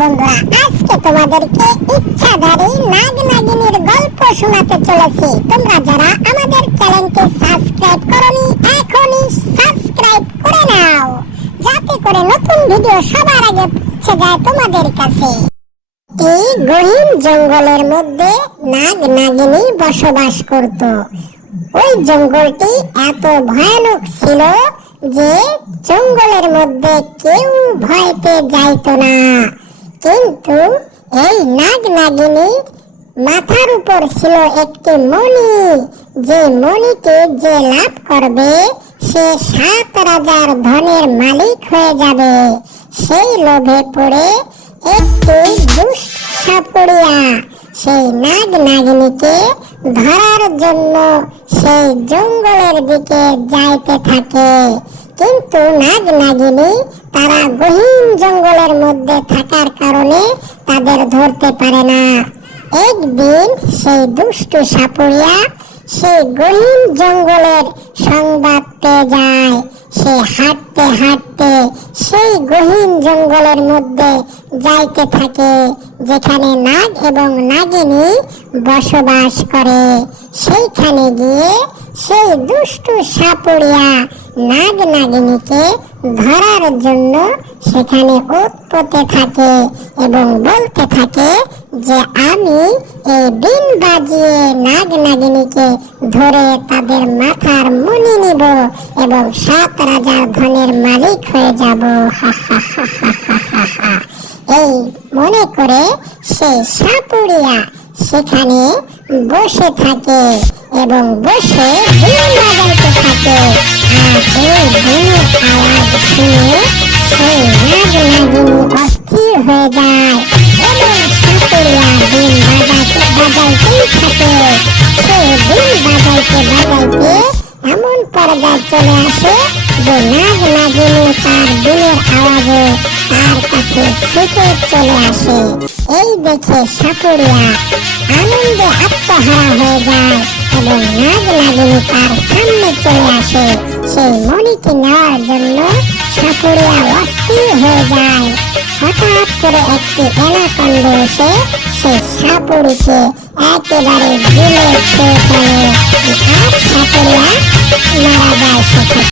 বন্ধুরা, আজকে তোমাদেরকে ইচ্ছাধারী গল্প শোনাতে চলেছি। তোমরা যারা আমাদের চ্যানেলকে সাবস্ক্রাইব করনি, এখনই সাবস্ক্রাইব করে নাও। যাতে করে নতুন ভিডিও সবার আগে পৌঁছে যায় তোমাদের কাছে। এই গহীন জঙ্গলের মধ্যে নাগ নাগিনী বসবাস করত। ওই জঙ্গলটি এত ভয়ানক ছিল যে জঙ্গলের মধ্যে কেউ ভয়তে যাইতো না। কিন্তু এই নাগ নাগিনীর মাথার উপর ছিল একটি মণি। যে মণিকে যে লাভ করবে, সে সাত রাজার ধনের মালিক হয়ে যাবে। সেই লোভে পড়ে একটি দুষ্ট সেই নাগ নাগিনীকে ধরার জন্য সেই জঙ্গলের দিকে যাইতে থাকে। কিন্তু নাগ নাগিনী তারা গহীন জঙ্গলের মধ্যে থাকার কারণে তাদের ধরতে পারে না। একদিন সেই দুষ্টু সাপুড়িয়া সেই গহীন জঙ্গলের সংবাদ পেয়ে যায়। সে হাঁটতে হাঁটতে সেই গহীন জঙ্গলের মধ্যে যাইতে থাকে, যেখানে নাগ এবং নাগিনী বসবাস করে। সেইখানে গিয়ে সেই দুষ্টু সাপুড়িয়া নাগ নাগিনীকে ধরার জন্য সেখানে উৎপতে থাকে এবং বলতে থাকে যে আমি এই দিন বাজিয়ে নাগ নাগিনীকে ধরে তাদের মাথার মনি নিব এবং সাত রাজার ধনের মালিক হয়ে যাব। এই মনে করে সে সাপুড়িয়া সেখানে বসে থাকে এবং বসে দিন বাজাইতে থাকে এই দিনের আওয়াজ শুনে সেই নাগ নাগিনী অস্থির হয়ে যায় এবং সাপুড়িয়া দিন বাজাতে বাজাইতেই থাকে সে দিন বাজাইতে বাজাইতে এমন পর্যায়ে চলে আসে যে নাগ নাগিনী তার দিনের আওয়াজে তার কাছে ছুটে চলে আসে এই দেখে সাপুড়িয়া আনন্দে আত্মহারা হয়ে যায়। এবং নাগ নাগিনী তার সামনে চলে আসে সেই মণিটি নেওয়ার জন্য সাপুরিয়া অস্থির হয়ে যায়। হঠাৎ করে একটি এনাকন্দ এসে সেই সাপুরিকে একেবারে গিলে খেয়ে ফেলে। আর সাপুরিয়া মারা যায় সেখানে।